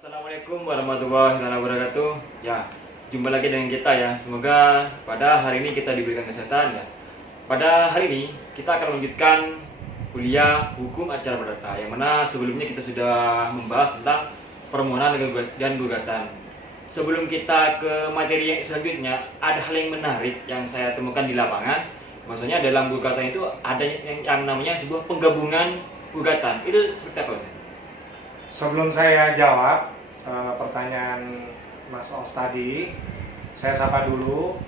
Assalamualaikum warahmatullahi wabarakatuh. Ya, jumpa lagi dengan kita ya. Semoga pada hari ini kita diberikan kesehatan ya. Pada hari ini kita akan melanjutkan kuliah hukum acara perdata, yang mana sebelumnya kita sudah membahas tentang permohonan dan gugatan. Sebelum kita ke materi yang selanjutnya, ada hal yang menarik yang saya temukan di lapangan. Maksudnya dalam gugatan itu ada yang namanya sebuah penggabungan gugatan. Itu seperti apa, Mas? Sebelum saya jawab pertanyaan Mas Os tadi, saya sapa dulu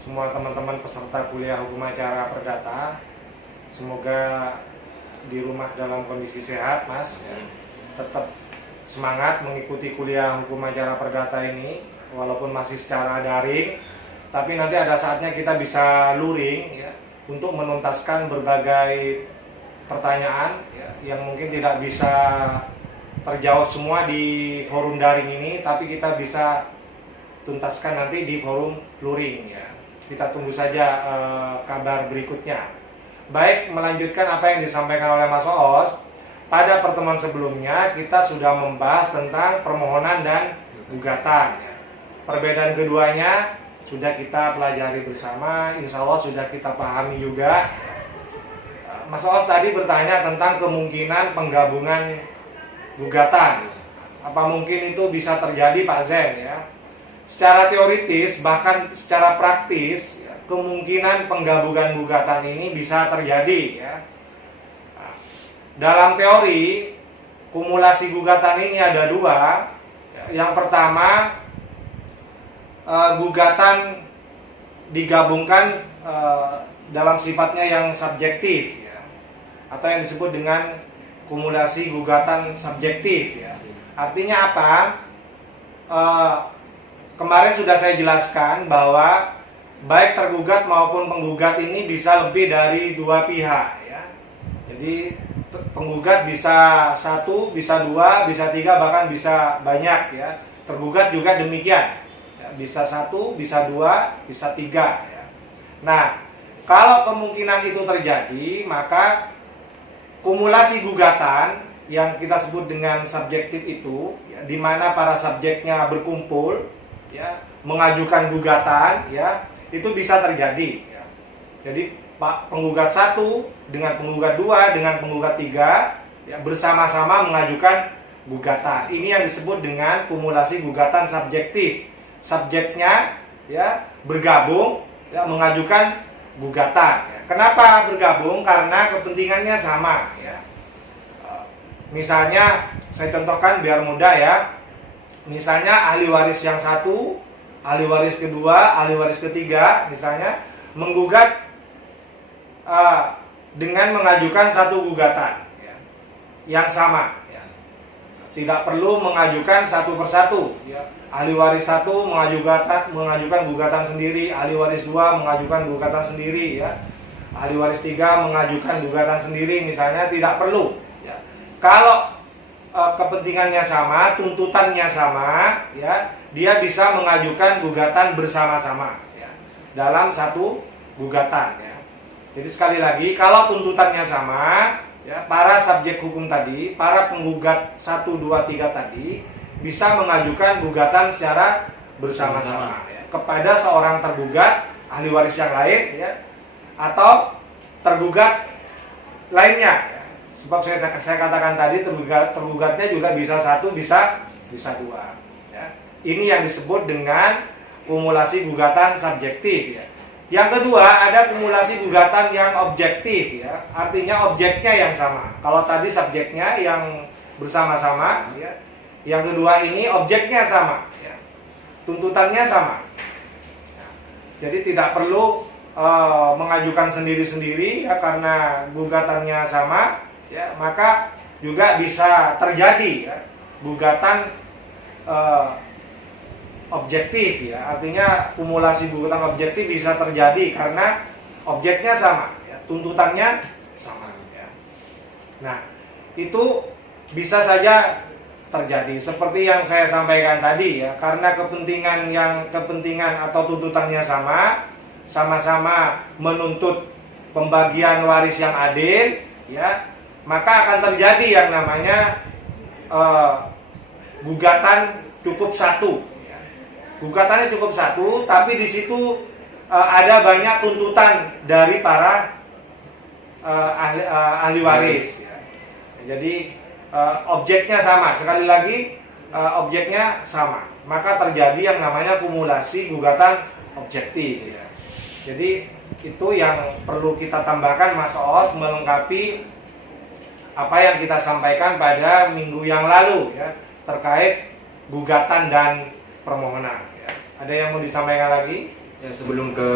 semua teman-teman peserta kuliah hukum acara perdata. Semoga di rumah dalam kondisi sehat, Mas. Tetap semangat mengikuti kuliah hukum acara perdata ini, walaupun masih secara daring. Tapi nanti ada saatnya kita bisa luring ya, untuk menuntaskan berbagai pertanyaan ya, yang mungkin tidak bisa terjawab semua di forum daring ini, tapi kita bisa tuntaskan nanti di forum luring ya. Kita tunggu saja kabar berikutnya. Baik, melanjutkan apa yang disampaikan oleh Mas Oos. Pada pertemuan sebelumnya kita sudah membahas tentang permohonan dan gugatan ya. Perbedaan keduanya sudah kita pelajari bersama, insya Allah sudah kita pahami juga. Mas Oos tadi bertanya tentang kemungkinan penggabungan gugatan. Apa mungkin itu bisa terjadi, Pak Zen ya? Secara teoritis bahkan secara praktis ya, kemungkinan penggabungan gugatan ini bisa terjadi ya. Nah, dalam teori kumulasi gugatan ini ada dua. Yang pertama, gugatan digabungkan dalam sifatnya yang subjektif ya, atau yang disebut dengan kumulasi gugatan subjektif ya. Artinya apa? Kemarin sudah saya jelaskan bahwa baik tergugat maupun penggugat ini bisa lebih dari dua pihak ya. Jadi penggugat bisa satu, bisa dua, bisa tiga, bahkan bisa banyak ya. Tergugat juga demikian ya, bisa satu, bisa dua, bisa tiga ya. Nah, kalau kemungkinan itu terjadi, maka kumulasi gugatan yang kita sebut dengan subjektif itu ya, di mana para subjeknya berkumpul ya, mengajukan gugatan ya, itu bisa terjadi ya. Jadi penggugat satu dengan penggugat dua dengan penggugat tiga ya, bersama-sama mengajukan gugatan. Ini yang disebut dengan kumulasi gugatan subjektif. Subjeknya ya bergabung ya, mengajukan gugatan ya. Kenapa bergabung? Karena kepentingannya sama ya. Misalnya saya contohkan biar mudah ya. Misalnya ahli waris yang satu, ahli waris kedua, ahli waris ketiga misalnya menggugat dengan mengajukan satu gugatan ya, yang sama ya. Tidak perlu mengajukan satu persatu ya. Ahli waris satu mengajukan gugatan sendiri, ahli waris dua mengajukan gugatan sendiri ya. Ahli waris 3 mengajukan gugatan sendiri misalnya, tidak perlu ya. Kalau kepentingannya sama, tuntutannya sama ya, dia bisa mengajukan gugatan bersama-sama ya, dalam satu gugatan ya. Jadi sekali lagi, kalau tuntutannya sama ya, para subjek hukum tadi, para penggugat 1, 2, 3 tadi bisa mengajukan gugatan secara bersama-sama ya, kepada seorang tergugat, ahli waris yang lain ya, atau tergugat lainnya ya. Sebab saya katakan tadi tergugatnya juga bisa satu, bisa dua ya. Ini yang disebut dengan kumulasi gugatan subjektif ya. Yang kedua, ada kumulasi gugatan yang objektif ya. Artinya objeknya yang sama. Kalau tadi subjeknya yang bersama-sama ya. Yang kedua ini objeknya sama ya. Tuntutannya sama ya. Jadi tidak perlu mengajukan sendiri-sendiri ya, karena gugatannya sama ya, maka juga bisa terjadi ya, gugatan objektif ya. Artinya kumulasi gugatan objektif bisa terjadi karena objeknya sama ya, tuntutannya sama ya. Nah, itu bisa saja terjadi seperti yang saya sampaikan tadi ya, karena kepentingan atau tuntutannya sama-sama menuntut pembagian waris yang adil ya, maka akan terjadi yang namanya gugatan cukup satu. Gugatannya cukup satu, tapi di situ ada banyak tuntutan dari para ahli waris. Jadi objeknya sama, sekali lagi objeknya sama, maka terjadi yang namanya kumulasi gugatan objektif. Jadi itu yang perlu kita tambahkan, Mas Oos, melengkapi apa yang kita sampaikan pada minggu yang lalu ya, terkait gugatan dan permohonan. Ya. Ada yang mau disampaikan lagi? Ya, sebelum ke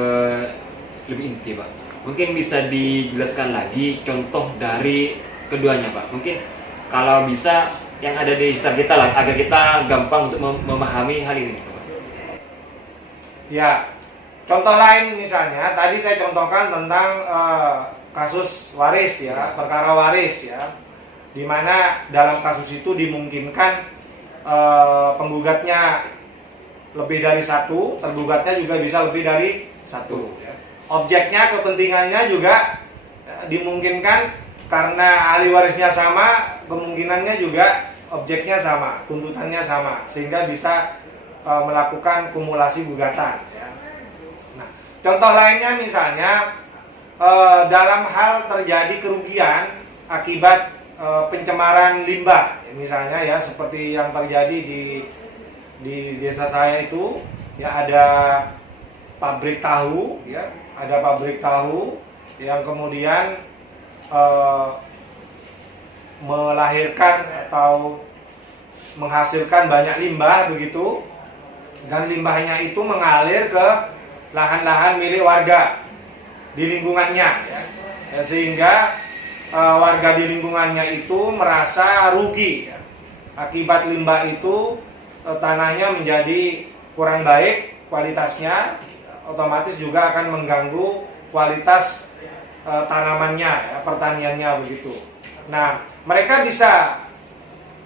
lebih inti, Pak, mungkin bisa dijelaskan lagi contoh dari keduanya, Pak. Mungkin kalau bisa yang ada di sekitar kita lah, agar kita gampang untuk memahami hal ini, Pak. Ya, contoh lain misalnya, tadi saya contohkan tentang kasus waris ya, perkara waris ya, di mana dalam kasus itu dimungkinkan penggugatnya lebih dari satu, tergugatnya juga bisa lebih dari satu. Ya. Objeknya, kepentingannya juga dimungkinkan karena ahli warisnya sama, kemungkinannya juga objeknya sama, tuntutannya sama, sehingga bisa melakukan kumulasi gugatan. Ya. Nah, contoh lainnya misalnya dalam hal terjadi kerugian akibat pencemaran limbah, ya, misalnya ya seperti yang terjadi di desa saya itu ya, ada pabrik tahu ya, ada pabrik tahu yang kemudian melahirkan atau menghasilkan banyak limbah begitu, dan limbahnya itu mengalir ke lahan-lahan milik warga di lingkungannya ya. Ya, sehingga warga di lingkungannya itu merasa rugi ya. Akibat limbah itu tanahnya menjadi kurang baik kualitasnya, otomatis juga akan mengganggu kualitas tanamannya ya, pertaniannya begitu. Nah, mereka bisa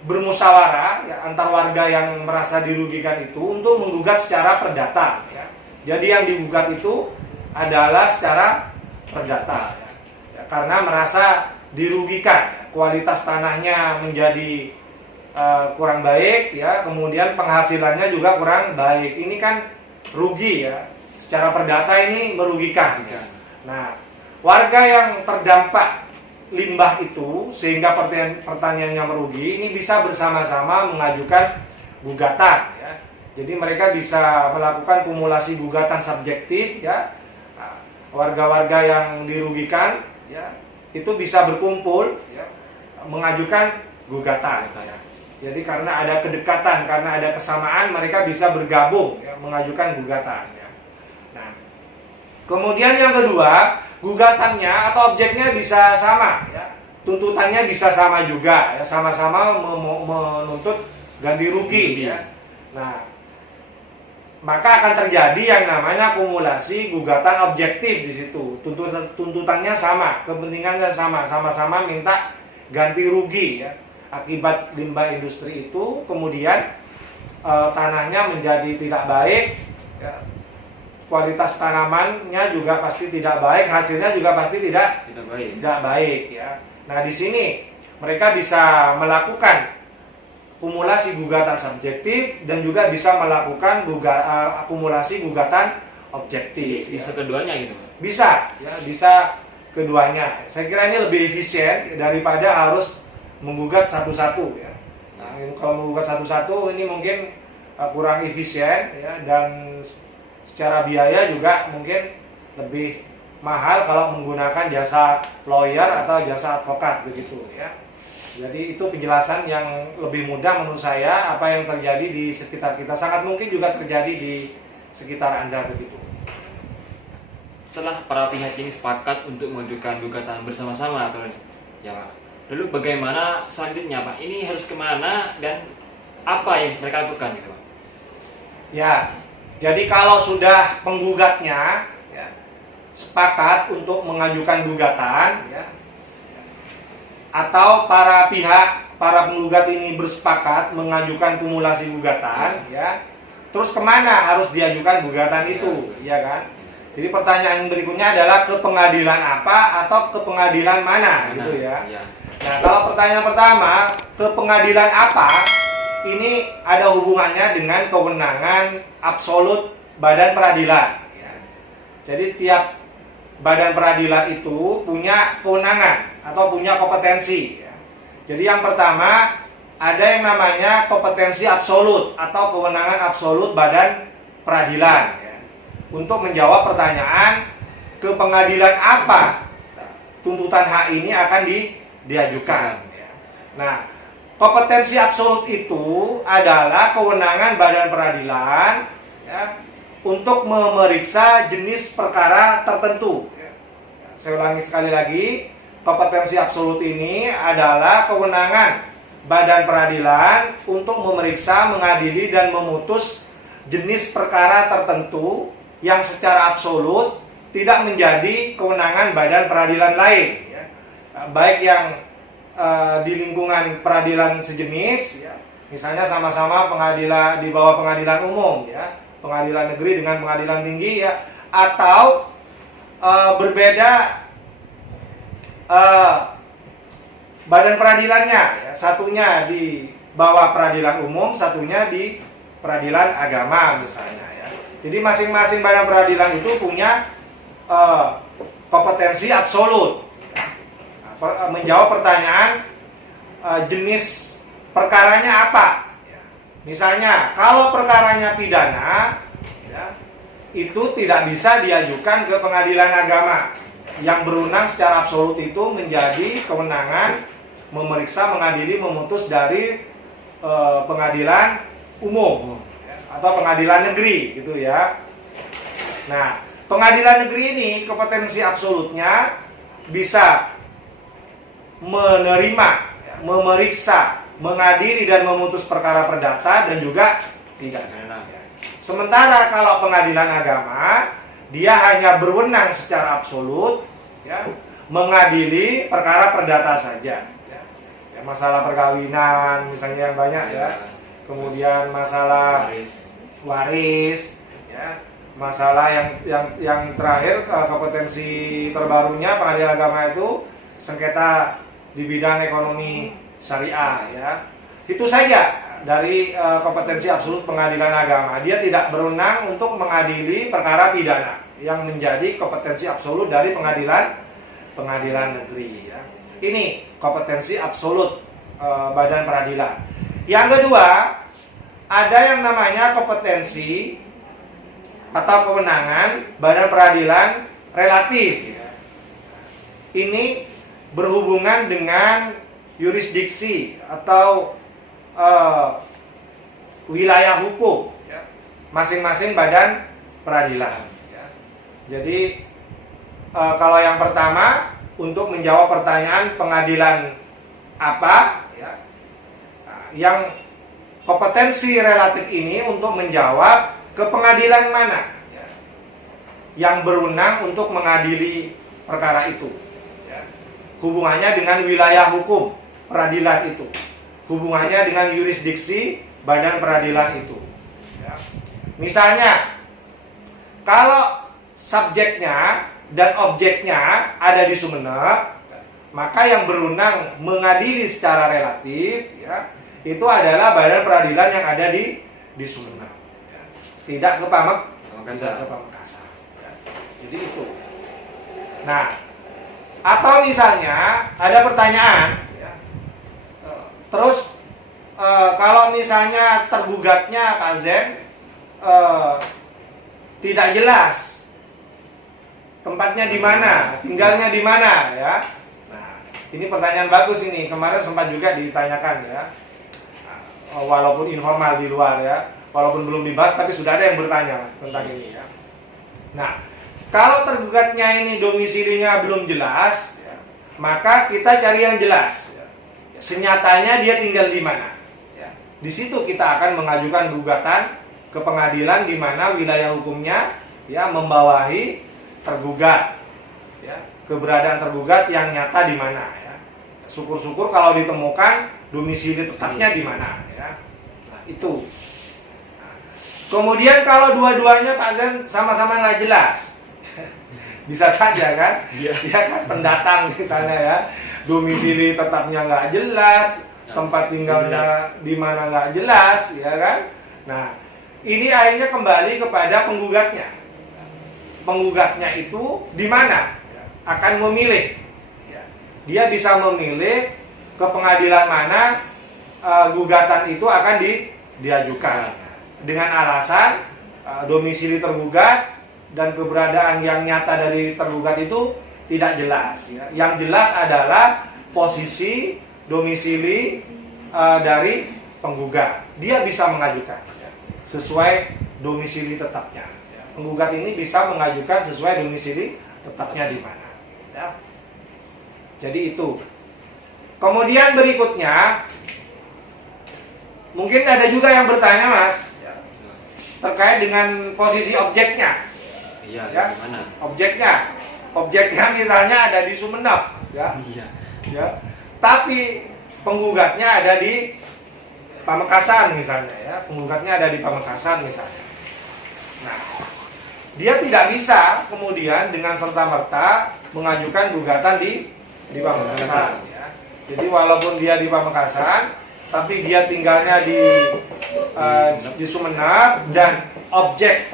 bermusyawarah ya, antar warga yang merasa dirugikan itu untuk menggugat secara perdata ya. Jadi yang digugat itu adalah secara perdata ya, karena merasa dirugikan ya, kualitas tanahnya menjadi kurang baik ya, kemudian penghasilannya juga kurang baik. Ini kan rugi ya, secara perdata ini merugikan ya. Nah, warga yang terdampak limbah itu sehingga pertaniannya merugi, ini bisa bersama-sama mengajukan gugatan ya. Jadi mereka bisa melakukan kumulasi gugatan subjektif ya. Warga-warga yang dirugikan ya, itu bisa berkumpul ya, mengajukan gugatan ya. Jadi karena ada kedekatan, karena ada kesamaan, mereka bisa bergabung ya, mengajukan gugatan ya. Nah, kemudian yang kedua, gugatannya atau objeknya bisa sama ya. Tuntutannya bisa sama juga ya, sama-sama menuntut ganti rugi ya. Nah, maka akan terjadi yang namanya kumulasi gugatan objektif di situ. Tuntutannya sama, kepentingannya sama, sama-sama minta ganti rugi ya. Akibat limbah industri itu kemudian tanahnya menjadi tidak baik ya. Kualitas tanamannya juga pasti tidak baik, hasilnya juga pasti tidak baik ya. Nah, di sini mereka bisa melakukan kumulasi gugatan subjektif dan juga bisa melakukan akumulasi gugatan objektif. Bisa keduanya gitu. Bisa ya, bisa keduanya. Saya kira ini lebih efisien daripada harus menggugat satu-satu ya. Nah, kalau menggugat satu-satu ini mungkin kurang efisien ya, dan secara biaya juga mungkin lebih mahal kalau menggunakan jasa lawyer atau jasa advokat begitu ya. Jadi itu penjelasan yang lebih mudah menurut saya. Apa yang terjadi di sekitar kita sangat mungkin juga terjadi di sekitar Anda begitu. Setelah para pihak ini sepakat untuk mengajukan gugatan bersama-sama atau ya Pak, lalu bagaimana selanjutnya Pak? Ini harus kemana dan apa yang mereka lakukan gitu Pak? Ya, jadi kalau sudah penggugatnya ya, sepakat untuk mengajukan gugatan ya, atau para penggugat ini bersepakat mengajukan kumulasi gugatan ya, terus kemana harus diajukan gugatan itu ya kan? Jadi pertanyaan berikutnya adalah ke pengadilan apa atau ke pengadilan mana gitu ya. Nah, kalau pertanyaan pertama ke pengadilan apa, ini ada hubungannya dengan kewenangan absolut badan peradilan. Ya. Jadi tiap badan peradilan itu punya kewenangan atau punya kompetensi. Ya. Jadi yang pertama ada yang namanya kompetensi absolut atau kewenangan absolut badan peradilan. Ya. Untuk menjawab pertanyaan ke pengadilan apa tuntutan hak ini akan diajukan. Ya. Nah, kompetensi absolut itu adalah kewenangan badan peradilan ya, untuk memeriksa jenis perkara tertentu. Ya. Saya ulangi sekali lagi, kompetensi absolut ini adalah kewenangan badan peradilan untuk memeriksa, mengadili, dan memutus jenis perkara tertentu yang secara absolut tidak menjadi kewenangan badan peradilan lain. Ya. Baik yang di lingkungan peradilan sejenis, ya, misalnya sama-sama pengadilan di bawah pengadilan umum, ya, pengadilan negeri dengan pengadilan tinggi, ya, atau berbeda badan peradilannya, ya, satunya di bawah peradilan umum, satunya di peradilan agama misalnya. Ya. Jadi masing-masing badan peradilan itu punya kompetensi absolut. Menjawab pertanyaan jenis perkaranya apa. Ya. Misalnya kalau perkaranya pidana, ya, itu tidak bisa diajukan ke pengadilan agama. Yang berwenang secara absolut itu menjadi kewenangan memeriksa, mengadili, memutus dari pengadilan umum, ya, atau pengadilan negeri, gitu ya. Nah, pengadilan negeri ini kompetensi absolutnya bisa menerima, ya, memeriksa, mengadili dan memutus perkara perdata dan juga pidana. Ya. Sementara kalau pengadilan agama, dia hanya berwenang secara absolut, ya, mengadili perkara perdata saja. Ya. Ya, masalah perkawinan misalnya yang banyak, ya. Kemudian masalah waris, ya. Masalah yang terakhir, kompetensi terbarunya pengadilan agama itu sengketa di bidang ekonomi syariah, ya. Itu saja dari kompetensi absolut pengadilan agama. Dia tidak berwenang untuk mengadili perkara pidana yang menjadi kompetensi absolut dari pengadilan negeri, ya. Ini kompetensi absolut badan peradilan. Yang kedua, ada yang namanya kompetensi atau kewenangan badan peradilan relatif. Ya. Ini berhubungan dengan yurisdiksi atau wilayah hukum, ya, masing-masing badan peradilan. Ya. Jadi kalau yang pertama untuk menjawab pertanyaan pengadilan apa, ya, yang kompetensi relatif ini untuk menjawab ke pengadilan mana, ya, yang berwenang untuk mengadili perkara itu. Hubungannya dengan wilayah hukum peradilan itu, hubungannya dengan yurisdiksi badan peradilan itu. Ya. Misalnya, kalau subjeknya dan objeknya ada di Sumeneb, maka yang berwenang mengadili secara relatif, ya, itu adalah badan peradilan yang ada di Sumeneb, ya. Tidak ke Pamekasan. Ya. Jadi itu. Nah, atau misalnya ada pertanyaan, ya, terus kalau misalnya tergugatnya Pak Zen tidak jelas tempatnya di mana, tinggalnya di mana, ya. Nah, ini pertanyaan bagus ini. Kemarin sempat juga ditanyakan, ya, walaupun informal di luar, ya, walaupun belum dibahas, tapi sudah ada yang bertanya tentang ini, ya. Nah, kalau tergugatnya ini domisilinya belum jelas, ya, maka kita cari yang jelas. Ya. Senyatanya dia tinggal di mana. Ya. Di situ kita akan mengajukan gugatan ke pengadilan di mana wilayah hukumnya, ya, membawahi tergugat. Ya. Keberadaan tergugat yang nyata di mana. Ya. Syukur-syukur kalau ditemukan domisili tetapnya di mana. Ya. Nah, itu. Nah, kemudian kalau dua-duanya Pak Zen sama-sama nggak jelas. Bisa saja kan, ya kan, pendatang misalnya, ya, domisili tetapnya nggak jelas, tempat tinggalnya di mana nggak jelas, ya kan? Nah, ini akhirnya kembali kepada penggugatnya. Penggugatnya itu di mana akan memilih. Dia bisa memilih ke pengadilan mana gugatan itu akan diajukan dengan alasan domisili tergugat dan keberadaan yang nyata dari tergugat itu tidak jelas. Yang jelas adalah posisi domisili dari penggugat. Dia bisa mengajukan sesuai domisili tetapnya. Penggugat ini bisa mengajukan sesuai domisili tetapnya di mana. Jadi itu. Kemudian berikutnya, mungkin ada juga yang bertanya, Mas, terkait dengan posisi objeknya. Iya, Ya, gimana? objeknya misalnya ada di Sumeneb, ya. Tapi penggugatnya ada di Pamekasan misalnya, ya. Penggugatnya ada di Pamekasan misalnya. Nah, dia tidak bisa kemudian dengan serta-merta mengajukan gugatan di Pamekasan, ya. Jadi walaupun dia di Pamekasan, tapi dia tinggalnya di Sumeneb dan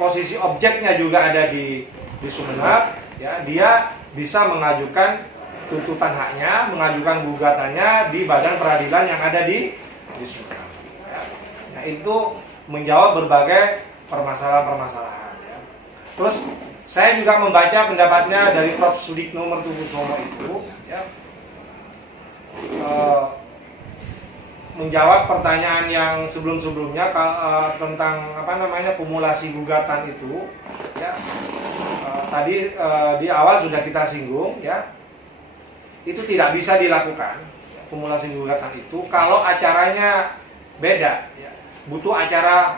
posisi objeknya juga ada di Sumeneb, ya, dia bisa mengajukan tuntutan haknya, mengajukan gugatannya di badan peradilan yang ada di Sumeneb. Ya. Nah, itu menjawab berbagai permasalahan-permasalahan. Ya. Terus saya juga membaca pendapatnya dari Prof. Sudikno Mertukusumo itu, ya, menjawab pertanyaan yang sebelum-sebelumnya tentang kumulasi gugatan itu, ya. Tadi di awal sudah kita singgung, ya, itu tidak bisa dilakukan, ya, kumulasi gugatan itu kalau acaranya beda, ya. Butuh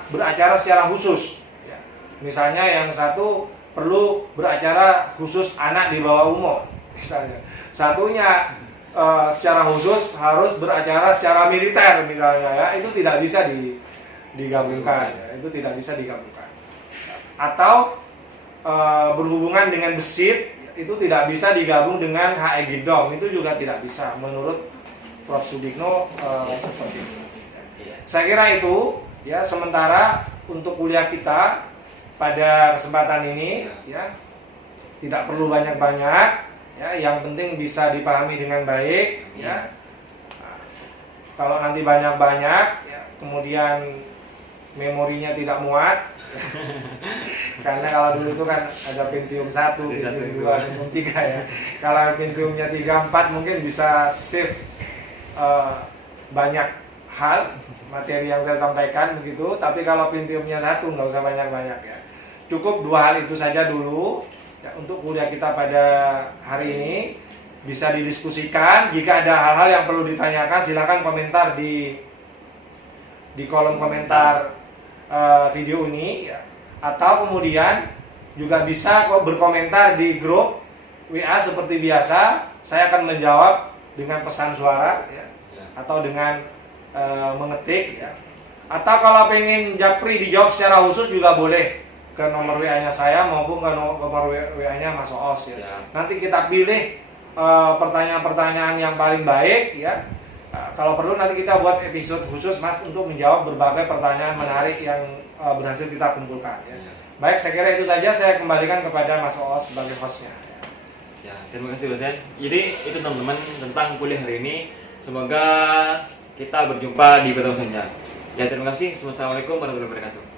beracara secara khusus, ya. Misalnya yang satu perlu beracara khusus anak di bawah umur, misalnya. Satunya secara khusus harus beracara secara militer misalnya, ya, itu tidak bisa digabungkan, ya, itu tidak bisa digabungkan. Atau berhubungan dengan besit itu tidak bisa digabung dengan hak egidom, itu juga tidak bisa menurut Prof. Sudikno seperti itu. Saya kira itu, ya, sementara untuk kuliah kita pada kesempatan ini, ya, tidak perlu banyak-banyak. Ya, yang penting bisa dipahami dengan baik, ya. Nah, kalau nanti banyak-banyak, ya, kemudian memorinya tidak muat, karena kalau dulu itu kan ada Pentium 1, Pentium 2, Pentium 3, ya. Kalau Pentiumnya 3, 4 mungkin bisa save banyak hal materi yang saya sampaikan begitu. Tapi kalau Pentiumnya 1 nggak usah banyak-banyak, ya. Cukup 2 hal itu saja dulu. Ya, untuk kuliah kita pada hari ini bisa didiskusikan. Jika ada hal-hal yang perlu ditanyakan, silakan komentar di kolom komentar video ini, ya. Atau kemudian juga bisa berkomentar di grup WA seperti biasa. Saya akan menjawab dengan pesan suara, ya, atau dengan mengetik, ya. Atau kalau pengen japri dijawab secara khusus juga boleh ke nomor WA-nya saya maupun ke nomor WA-nya Mas Oos, ya. Nanti kita pilih pertanyaan-pertanyaan yang paling baik, ya. Kalau perlu nanti kita buat episode khusus, Mas, untuk menjawab berbagai pertanyaan menarik yang berhasil kita kumpulkan, ya. Baik, saya kira itu saja. Saya kembalikan kepada Mas Oos sebagai hostnya, ya. Ya, terima kasih dosen. Jadi itu teman-teman tentang kuliah hari ini. Semoga kita berjumpa di pertemuan selanjutnya. Ya, terima kasih. Wassalamualaikum warahmatullahi wabarakatuh.